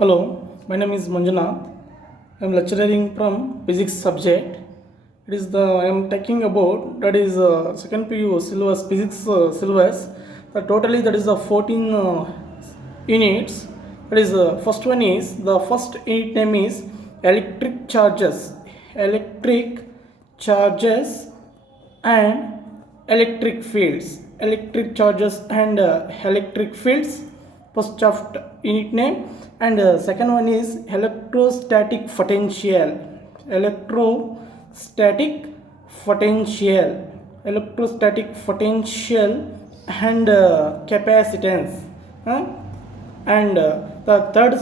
Hello, my name is Manjunath. I am lecturing from physics subject. It is the I am talking about that is second PU syllabus physics syllabus. Totally that is the 14 units. That is first one is the first unit name is electric charges. Electric charges and electric fields. Electric charges and electric fields. First of unit name, and second one is electrostatic potential. Electrostatic potential. Electrostatic potential and capacitance. And the third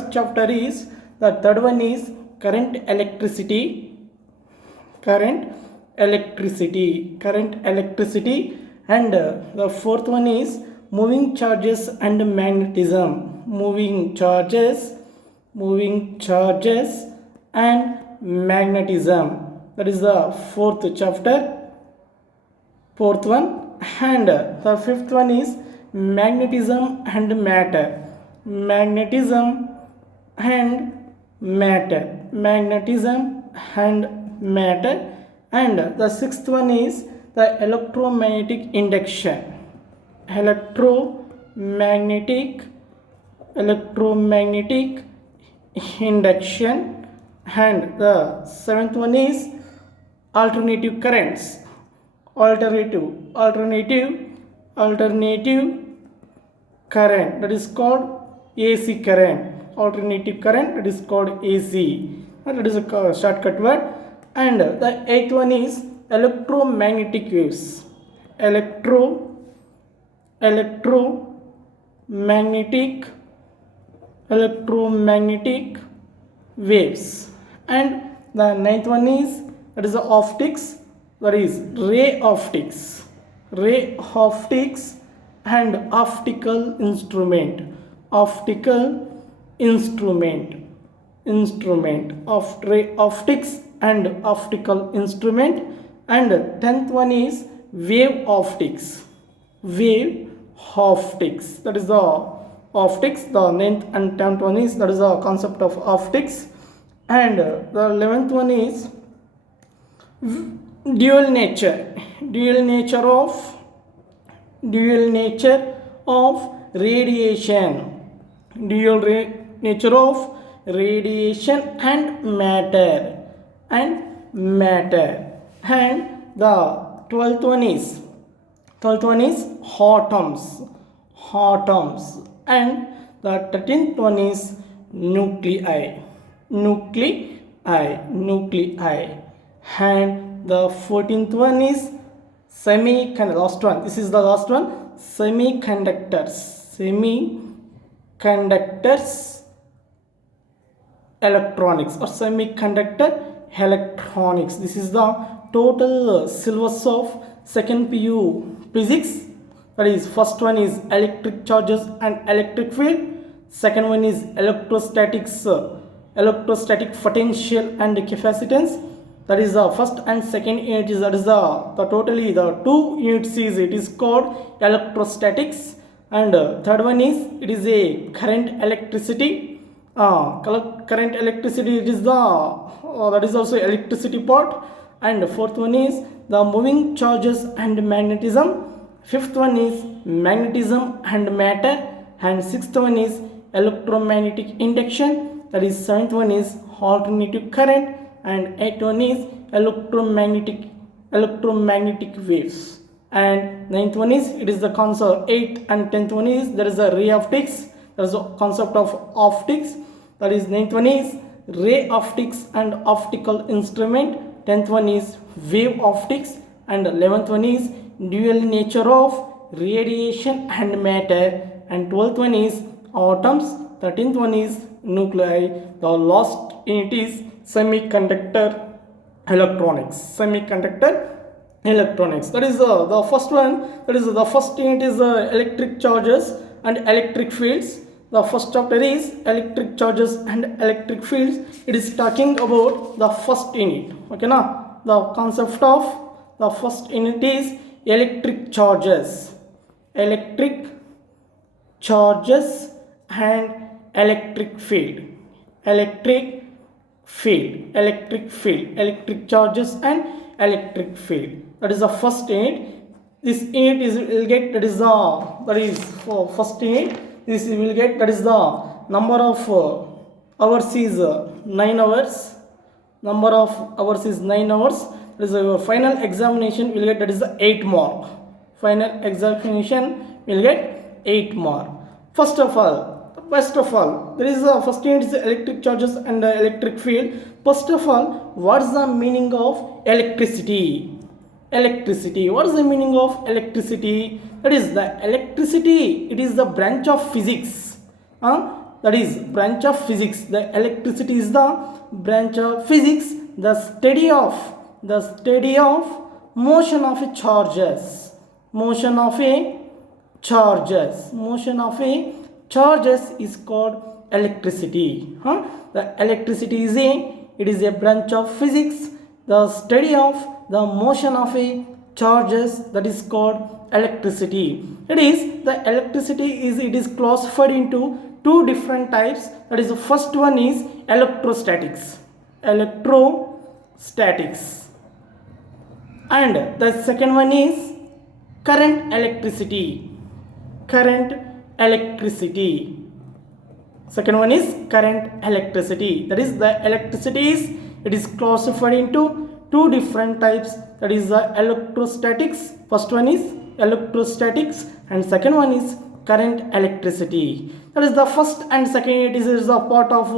one is current electricity. Current electricity, and the fourth one is moving charges and magnetism. Moving charges and magnetism. That is the fourth one. And the fifth one is magnetism and matter. Magnetism and matter. And the sixth one is the electromagnetic induction. Electromagnetic induction. And the seventh one is alternative currents. Alternative current, that is called AC current. Alternative current, that is called AC. That is a shortcut word. And the eighth one is electromagnetic waves. Electromagnetic waves. And the ninth one is that is the optics, that is ray optics and optical instrument of ray optics and optical instrument. And 10th one is wave optics, that is the optics. The 9th and 10th one is that is the concept of optics. And the 11th one is dual nature of radiation. Nature of radiation and matter. And the 12th one is atoms. And the 13th one is nuclei. And the 14th one is last one, this is the last one, semiconductors electronics or semiconductor electronics. This is the total syllabus of second PU physics. That is, first one is electric charges and electric field. Second one is electrostatic potential and capacitance. That is the first and second unit is, that is the totally the 2 units is, it is called electrostatics. And third one is, it is a current electricity. Current electricity, it is the that is also electricity part. And fourth one is the moving charges and magnetism. Fifth one is magnetism and matter. And sixth one is electromagnetic induction. That is, seventh one is alternative current. And eighth one is electromagnetic waves. And ninth one is, it is the concept. Eighth and 10th one is, there is a ray optics. There is a concept of optics. That is, ninth one is ray optics and optical instrument. 10th one is wave optics. And 11th one is dual nature of radiation and matter. And 12th one is atoms. 13th one is nuclei. The last unit is semiconductor electronics. That is the first one. That is the first unit is electric charges and electric fields. The first chapter is electric charges and electric fields. It is talking about the first unit. Okay, now the concept of the first unit is electric charges. Electric charges and electric field. electric electric charges and electric field. That is the first unit. This unit is will get, that is for first unit. This will get, that is the number of hours is 9 hours. Number of hours is 9 hours. That is your final examination will get, that is the 8 mark. Final examination will get 8 mark. First of all, there is a first unit is electric charges and electric field. First of all, what is the meaning of electricity? Electricity. What is the meaning of electricity? That is the electricity. It is the branch of physics. That is branch of physics. The electricity is the branch of physics. The study of motion of a charges. Motion of a charges is called electricity. The electricity is a branch of physics. The study of the motion of a charges, that is called electricity. It is classified into two different types. That is, the first one is electrostatics. And the second one is current electricity. Second one is current electricity. That is, the electricity is classified into two different types. That is the electrostatics. First one is electrostatics and second one is current electricity. That is the first and second, it is the part of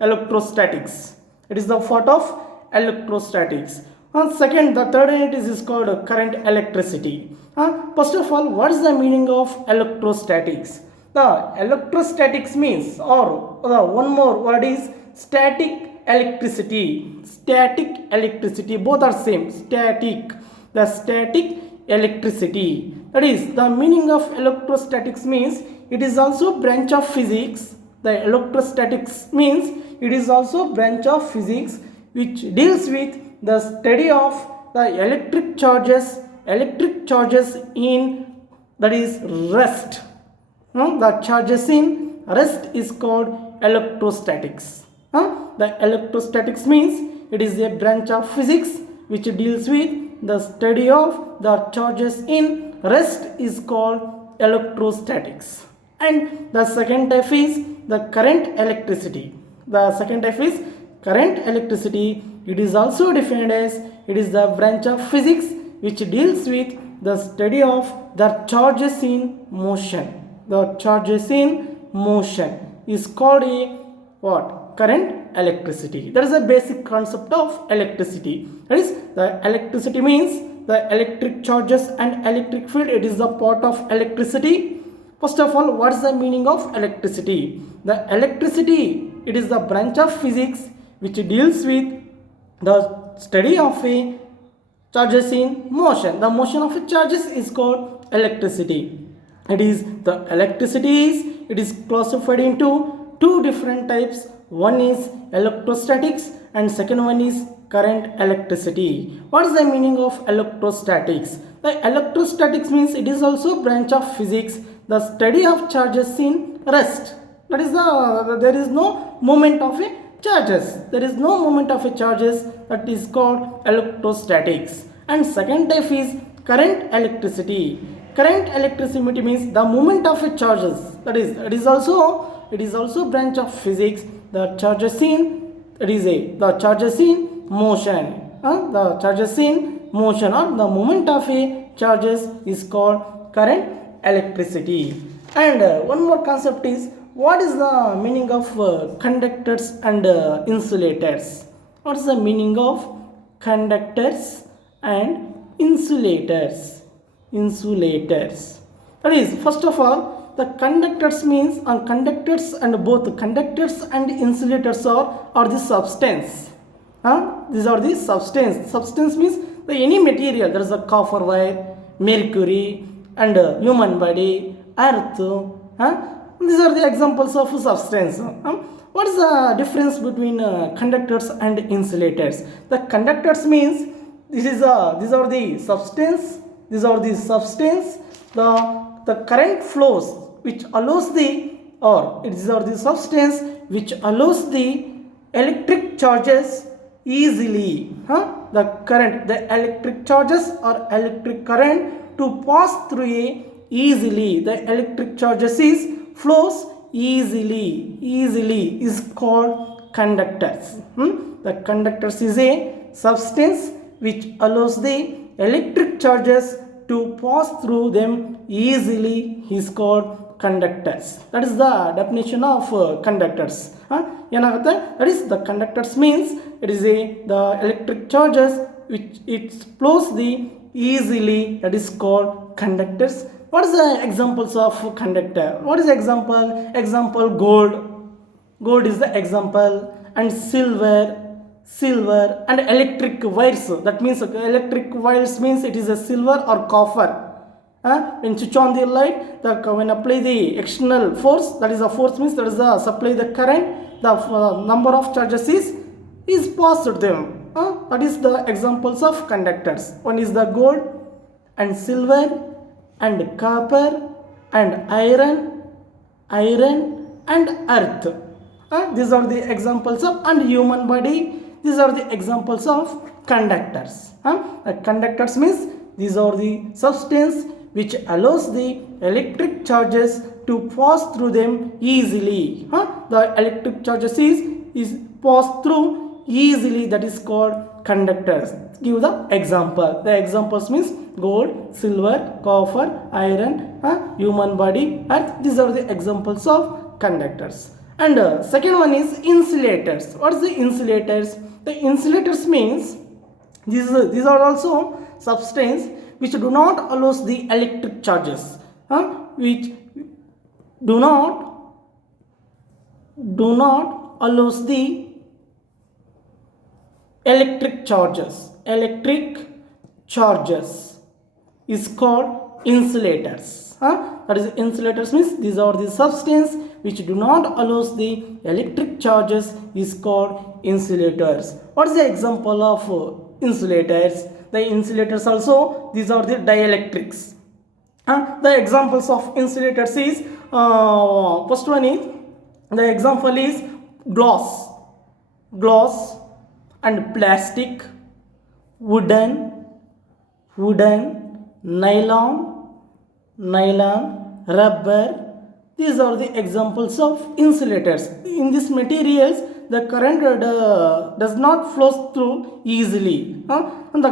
electrostatics. It is the part of electrostatics. Second, the third unit is called current electricity. First of all, what is the meaning of electrostatics? The electrostatics means, or one more word is static electricity. Both are same. The static electricity. That is, the meaning of electrostatics means it is also branch of physics. The electrostatics means it is also branch of physics which deals with the study of the electric charges in, that is, rest. The charges in rest is called electrostatics. The electrostatics means it is a branch of physics which deals with the study of the charges in rest is called electrostatics. And the second type is the current electricity. It is also defined as it is the branch of physics which deals with the study of the charges in motion. The charges in motion is called a what? Current electricity. That is the basic concept of electricity. That is, the electricity means the electric charges and electric field. It is the part of electricity. First of all, what is the meaning of electricity? The electricity, it is the branch of physics which deals with the study of a charges in motion. The motion of a charges is called electricity. It is the electricity is classified into two different types. One is electrostatics and second one is current electricity. What is the meaning of electrostatics? The electrostatics means it is also branch of physics, the study of charges in rest. That is there is no movement of a charges. That is called electrostatics. And second type is current electricity. Current electricity means the movement of a charges. It is also branch of physics. The charges in motion. The charges in motion or the movement of a charges is called current electricity. And one more concept is, what is the meaning of conductors and insulators? What is the meaning of conductors and insulators? That is, first of all, the conductors means conductors, and both conductors and insulators are the substance. These are the substance. Substance means the any material. There is a copper wire, mercury, and human body, earth. These are the examples of substance. What is the difference between conductors and insulators? The conductors means these are the substance. The current flows which allows these are the substance which allows the electric charges easily, the electric charges or electric current to pass through easily. The electric charges flows easily is called conductors. The conductors is a substance which allows the electric charges to pass through them easily is called conductors. That is the definition of conductors. That is, the conductors means it is the electric charges which it flows the easily, that is called conductors. What is the examples of conductor? What is the example? Example, gold is the example, and silver and electric wires. That means electric wires means it is a silver or copper. When switch on the light, when apply the external force, that is the force means that is the supply the current, the number of charges is passed to them. That is the examples of conductors. One is the gold and silver and copper and iron and earth. These are the examples of, and human body. These are the examples of conductors. Conductors means these are the substance which allows the electric charges to pass through them easily. The electric charges is passed through easily, that is called conductors. Give the example. The examples means gold, silver, copper, iron, human body, earth. These are the examples of conductors. And second one is insulators. What is the insulators? The insulators means these are also substance which do not allow the electric charges, which do not allows the electric charges. Electric charges is called insulators. That is, insulators means these are the substance which do not allows the electric charges is called insulators. What is the example of insulators? The insulators also, these are the dielectrics. The examples of insulators is, first one is, the example is glass and plastic, wooden, nylon, rubber. These are the examples of insulators. In these materials, the current does not flow through easily, and the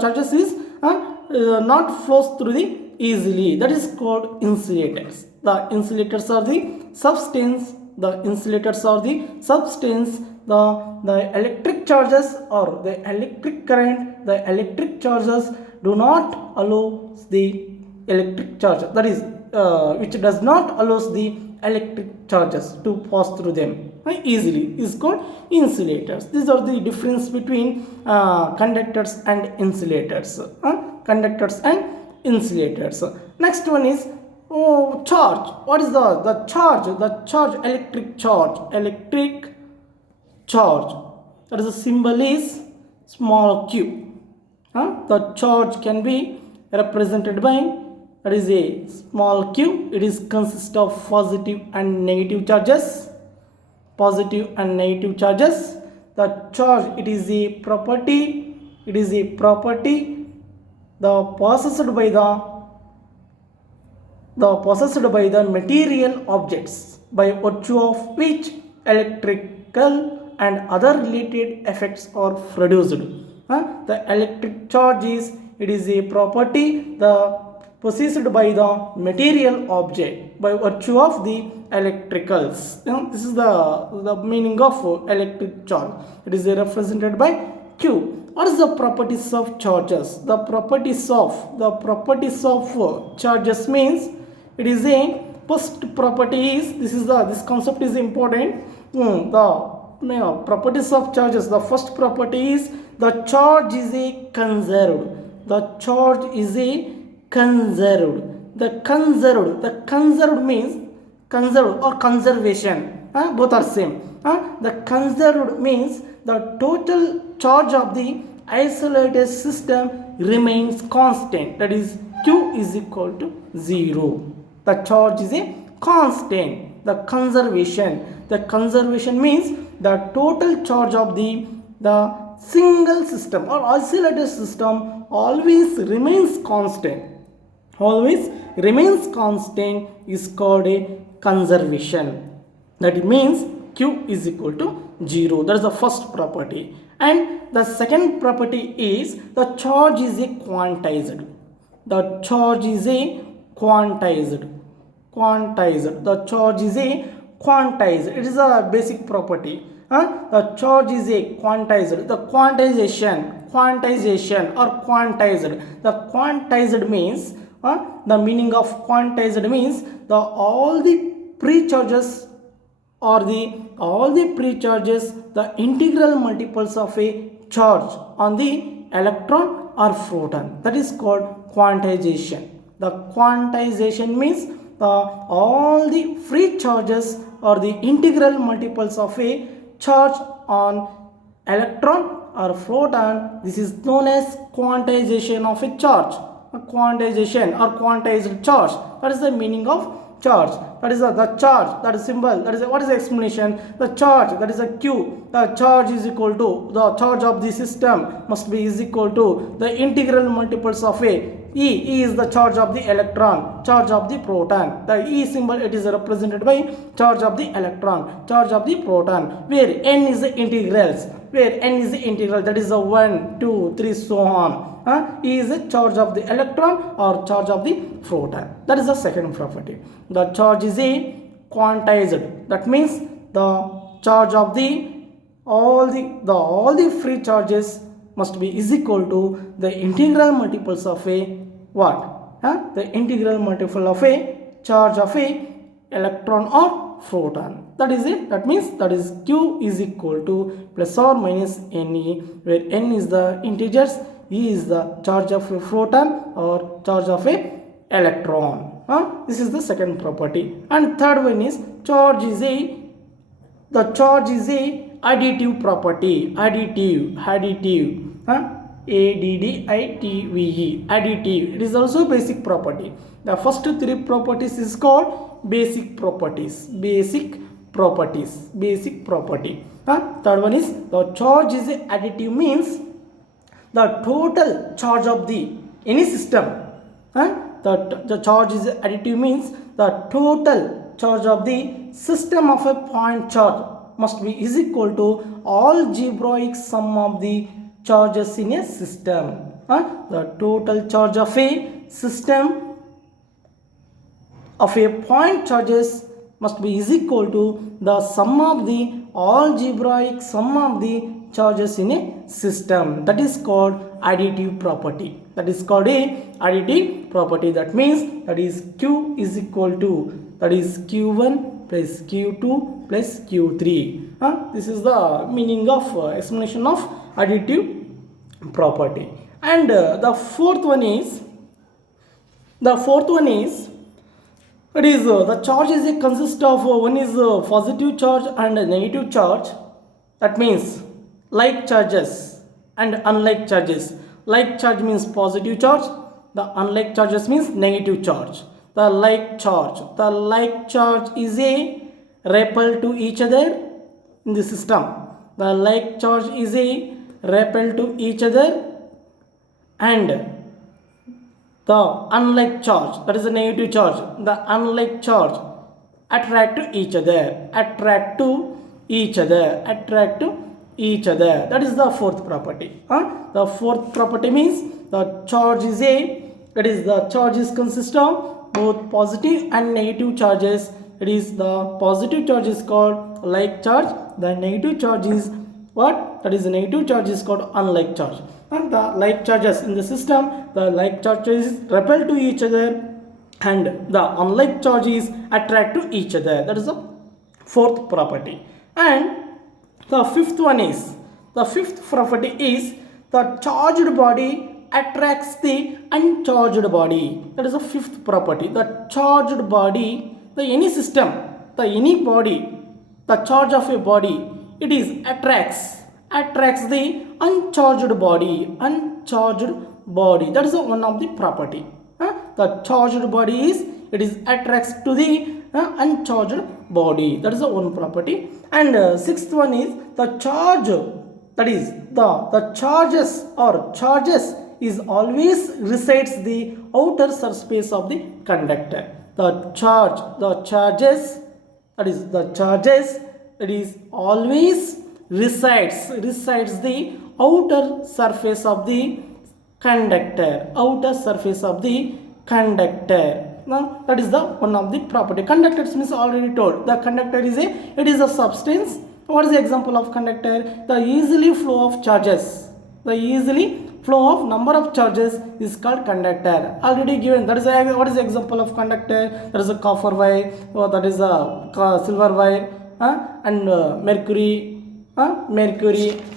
charges is not flows through the easily. That is called insulators. The insulators are the substance. The insulators are the substance. The electric charges or the electric current, the electric charges do not allow the electric charge. That is, which does not allows the electric charges to pass through them easily is called insulators. These are the difference between conductors and insulators. Conductors and insulators. Next one is charge. What is the charge? The charge, electric charge. Electric charge. That is, the symbol is small q. The charge can be represented by, that is a small q. It is consist of positive and negative charges. Positive and negative charges. The charge, it is a property. It is a property possessed by the material objects, by virtue of which electrical and other related effects are produced. The electric charge is, it is a property possessed by the material object by virtue of the electricals. This is the meaning of electric charge. It is represented by Q. What is the properties of charges? The properties of charges means, it is a first property is, this concept is important. The properties of charges. The first property is the charge is a conserved. The charge is a conserved. The conserved means conserved or conservation. Both are same. The conserved means the total charge of the isolated system remains constant. That is, Q is equal to 0. The charge is a constant. the conservation. The conservation means the total charge of the single system or oscillator system always remains constant. Always remains constant is called a conservation. That means Q is equal to 0. That is the first property. And the second property is the charge is a quantized. The charge is a quantized. The charge is a quantized. It is a basic property. The charge is a quantized. The quantization or quantized. The quantized means the meaning of quantized means all the pre-charges or all the pre-charges, the integral multiples of a charge on the electron or proton. That is called quantization. The quantization means all the free charges or the integral multiples of a charge on electron or proton. This is known as quantization of a charge. Quantization or quantized charge. That is the meaning of charge. That is the charge, that is symbol, that is what is the explanation? The charge, that is a Q. The charge is equal to the charge of the system must be is equal to the integral multiples of a E is the charge of the electron, charge of the proton. The E symbol, it is represented by charge of the electron, charge of the proton, where N is the integrals, that is the 1, 2, 3, so on. E is the charge of the electron or charge of the proton. That is the second property. The charge is a quantized. That means the charge of all the free charges must be is equal to the integral multiples of a what? The integral multiple of a charge of a electron or proton. That is it. That means that is Q is equal to plus or minus Ne, where N is the integers, E is the charge of a proton or charge of a electron. This is the second property. And third one is the charge is a additive property. Additive. ADDITVE. Additive. It is also basic property. The first three properties is called basic properties. Basic property. Third one is the charge is additive means the total charge of the any system. The charge is additive means the total charge of the system of a point charge must be is equal to algebraic sum of the charges in a system. The total charge of a system of a point charges must be is equal to the sum of the algebraic sum of the charges in a system. That is called additive property. That is called a additive property. That means that is Q is equal to, that is Q1 plus Q2 plus Q3. This is the meaning of explanation of additive property. And the fourth one is it is the charge is a consist of one is positive charge and a negative charge. That means like charges and unlike charges. Like charge means positive charge, the unlike charges means negative charge. The like charge is a repel to each other in the system. The like charge is a repel to each other, and the unlike charge, that is a negative charge, the unlike charge attract to each other. That is the fourth property. The fourth property means the charge is the charge is consist of both positive and negative charges. It is the positive charge is called like charge, the negative charge is what? That is the negative charge is called unlike charge. And the like charges in the system, the like charges repel to each other and the unlike charges attract to each other. That is the fourth property. And the fifth property is the charged body attracts the uncharged body. That is the fifth property. The charged body, any system, any body, the charge of a body, it is attracts the uncharged body. That is one of the property. The charged body is, it is attracts to the uncharged body. That is the one property. And sixth one is the charge, that is the charges or charges is always resides the outer surface of the conductor. The charges, that is the charges, it is always resides the outer surface of the conductor, outer surface of the conductor. Now that is the one of the property. Conductors means already told, the conductor is a substance. What is the example of conductor? The easily flow of charges, the easily flow of number of charges is called conductor. Already given. That is what is the example of conductor? That is a copper wire, or that is a silver wire, and mercury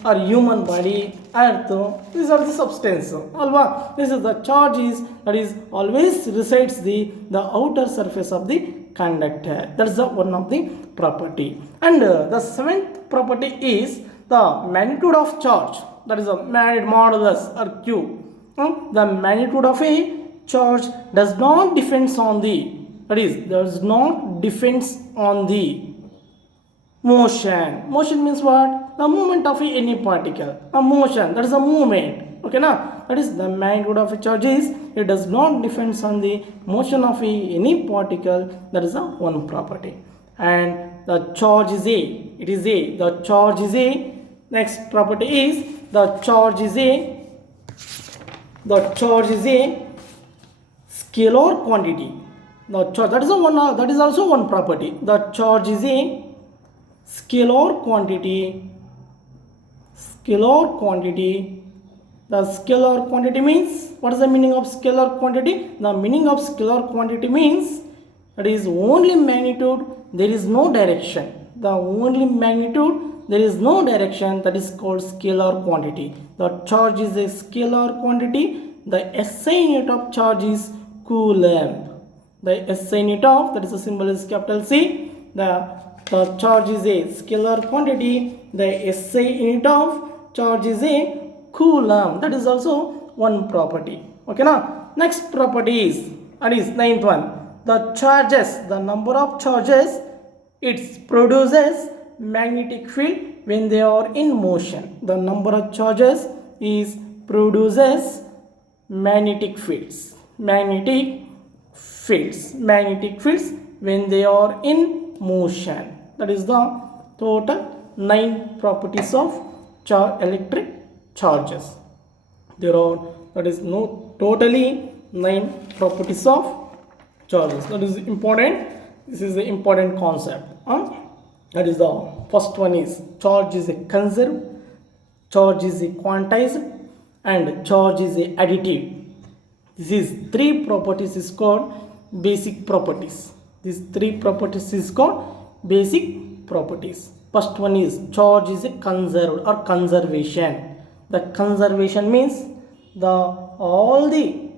or human body, earth. These are the substance. Alva. This is the charge is, that is always resides the outer surface of the conductor. That is the one of the property. And the seventh property is the magnitude of charge. That is a modulus or Q. The magnitude of a charge does not depends on the, that is does not depends on the motion. Motion means what? The movement of any particle. A motion, that is a movement. Okay, now that is the magnitude of a charge is, it does not depends on the motion of any particle. That is a one property. And the charge is a, it is a, the charge is a. Next property is the charge is a scalar quantity. The charge, that is a one, that is also one property. The charge is a scalar quantity. Scalar quantity. The scalar quantity means, what is the meaning of scalar quantity? The meaning of scalar quantity means that is only magnitude, there is no direction. The only magnitude, there is no direction, that is called scalar quantity. The charge is a scalar quantity. The SI unit of charge is Coulomb. The SI unit of, that is the symbol is capital C. The charge is a scalar quantity. The SI unit of charge is a Coulomb. That is also one property. Okay, now next property is, that is ninth one. The charges, the number of charges, it produces magnetic field when they are in motion. The number of charges is produces magnetic fields. Magnetic fields when they are in motion. That is the total 9 properties of electric charges. There are, that is no totally 9 properties of charges. That is important. This is the important concept. That is the first one is charge is a conserved, charge is a quantized, and charge is a additive. This is 3 properties is called basic properties. These 3 properties is called basic properties. First one is charge is a conserved or conservation. The conservation means the all the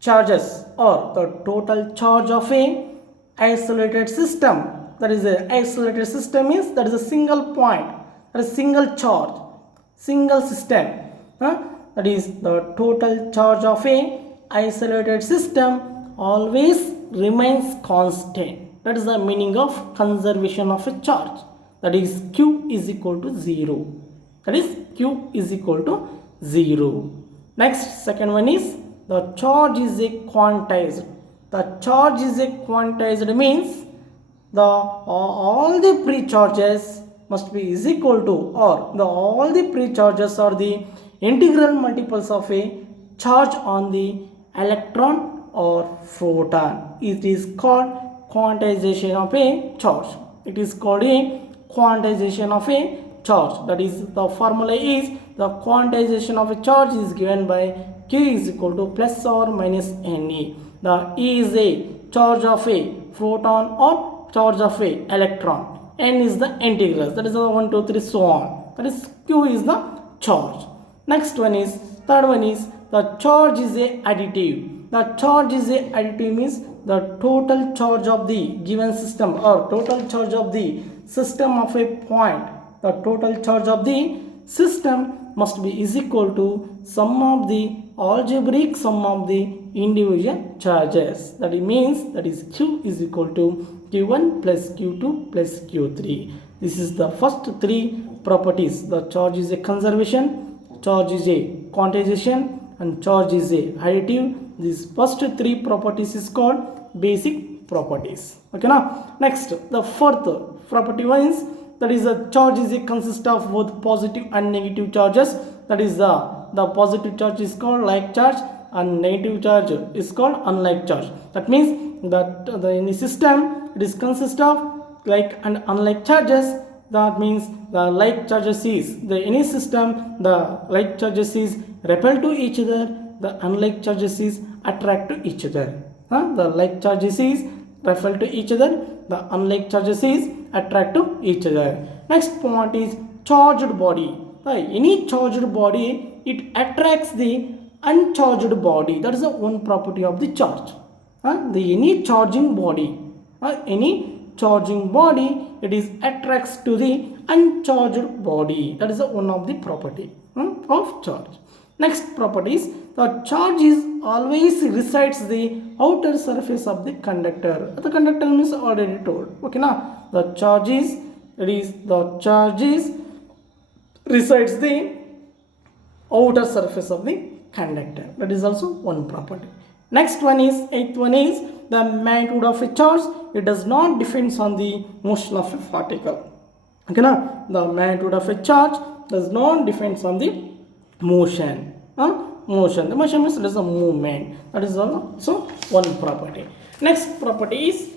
charges or the total charge of a isolated system. That is a isolated system means that is a single point, that is single charge, single system. That is the total charge of a isolated system always remains constant. That is the meaning of conservation of a charge. That is Q is equal to 0. That is Q is equal to 0. Next, second one is the charge is a quantized. The charge is a quantized means the all the pre-charges must be is equal to, or the all the pre-charges are the integral multiples of a charge on the electron or photon. It is called quantization of a charge. It is called a quantization of a charge. That is, the formula is the quantization of a charge is given by Q is equal to plus or minus Ne. The E is a charge of a photon or charge of a electron. N is the integral. That is the 1, 2, 3 so on. That is Q is the charge. Next one is, third one is the charge is a additive. The charge is a additive means the total charge of the given system or total charge of the system of a point. The total charge of the system must be is equal to sum of the algebraic sum of the individual charges. That means that is Q is equal to Q1 plus Q2 plus Q3. This is the first three properties. The charge is a conservation, charge is a quantization, and charge is a additive. These first three properties is called basic properties. Okay now, next the fourth property one is, that is a charge is a consist of both positive and negative charges. That is the positive charge is called like charge and negative charge is called unlike charge. That means that in the system it is consist of like and unlike charges. That means the like charges is the any system, the like charges is repel to each other, the unlike charges is attract to each other. The like charges is repel to each other, the unlike charges is attract to each other. Next point is charged body. Any charged body, it attracts the uncharged body. That is the one property of the charge. Any charging body, it is attracts to the uncharged body. That is the one of the property of charge. Next property is, the charge is always resides the outer surface of the conductor. The conductor means already told. Okay now, the charge is resides the outer surface of the conductor. That is also one property. Next one is, eighth one is, the magnitude of a charge, it does not depends on the motion of a particle. Okay now, the magnitude of a charge does not depends on the motion. The motion means it is a movement. That is also one property. Next property is,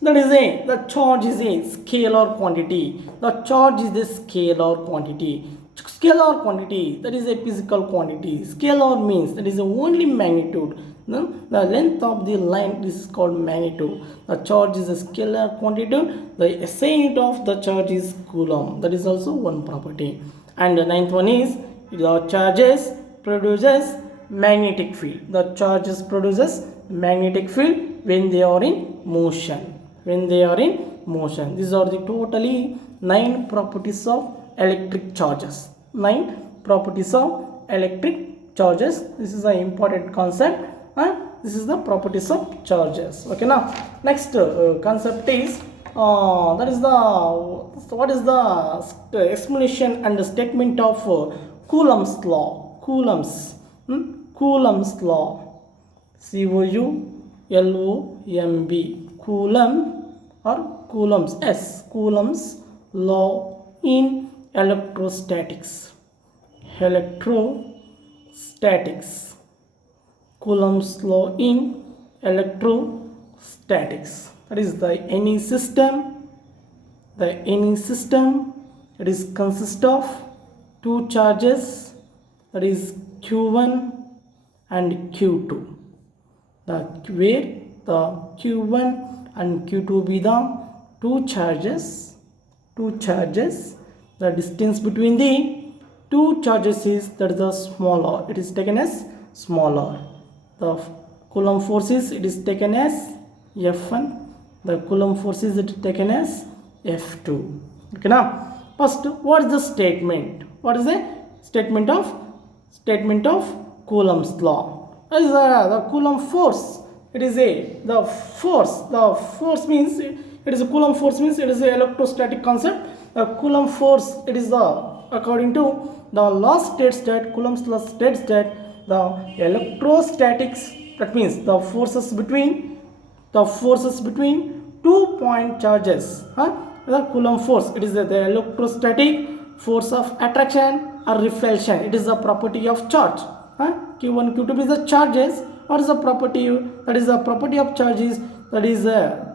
the charge is a scalar quantity. The charge is a scalar quantity. Scalar quantity, that is a physical quantity. Scalar means that is the only magnitude. The length of the line, this is called magnitude. The charge is a scalar quantity. The SI unit of the charge is Coulomb. That is also one property. And the ninth one is, the charges produces magnetic field. The charges produces magnetic field when they are in motion. These are the totally 9 properties of electric charges. 9 properties of electric charges. This is an important concept. This is the properties of charges. Okay now, next concept is, what is the explanation and the statement of Coulomb's law. Coulomb's law. C-O-U-L-O-M-B. Coulomb or Coulomb's law in electrostatics. Coulomb's law in electrostatics. That is the any system. It is consist of two charges, that is Q1 and Q2. Where the Q1 and Q2 be the two charges. The distance between the two charges is, that is the smaller. It is taken as smaller. The Coulomb forces, it is taken as F1. The Coulomb forces, it is taken as F2. Okay now, first, what is the statement? What is the statement of Coulomb's law? That is the Coulomb force. It is the force means, it is a Coulomb force means it is an electrostatic concept. The Coulomb force, it is according to the law states that, Coulomb's law states that the electrostatics, that means the forces between 2-point charges. The Coulomb force, it is the electrostatic force of attraction or repulsion. It is the property of charge. Q1, Q2 is the charges. What is the property? That is the property of charges. That is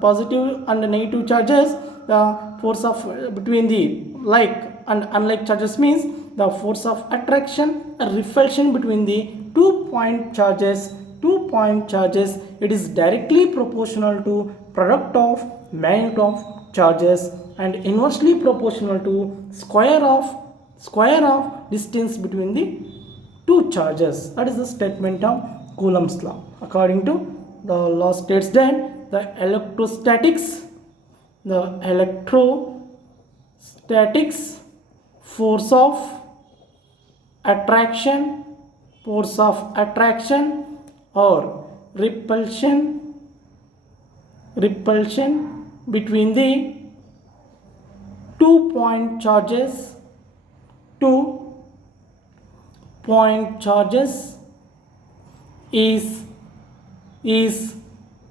positive and negative charges. The force of between the like and unlike charges means the force of attraction or repulsion between the 2-point charges. It is directly proportional to product of magnitude of charges and inversely proportional to square of distance between the two charges. That is the statement of Coulomb's law. According to the law states that the electrostatics force of attraction or repulsion between the 2 point charges, 2 point charges is is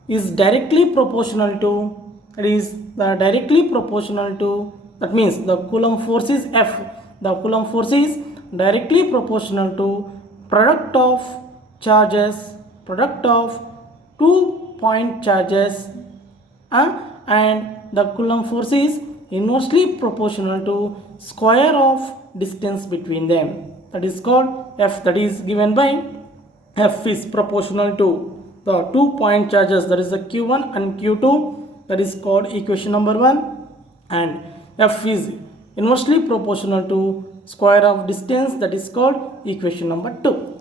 is directly proportional to, that is directly proportional to, that means the Coulomb force is F. The Coulomb force is directly proportional to product of charges, product of 2 point charges, and the Coulomb force is inversely proportional to square of distance between them. That is called F, that is given by F is proportional to the 2 point charges, that is the Q1 and Q2, that is called equation number 1, and F is inversely proportional to square of distance, that is called equation number 2.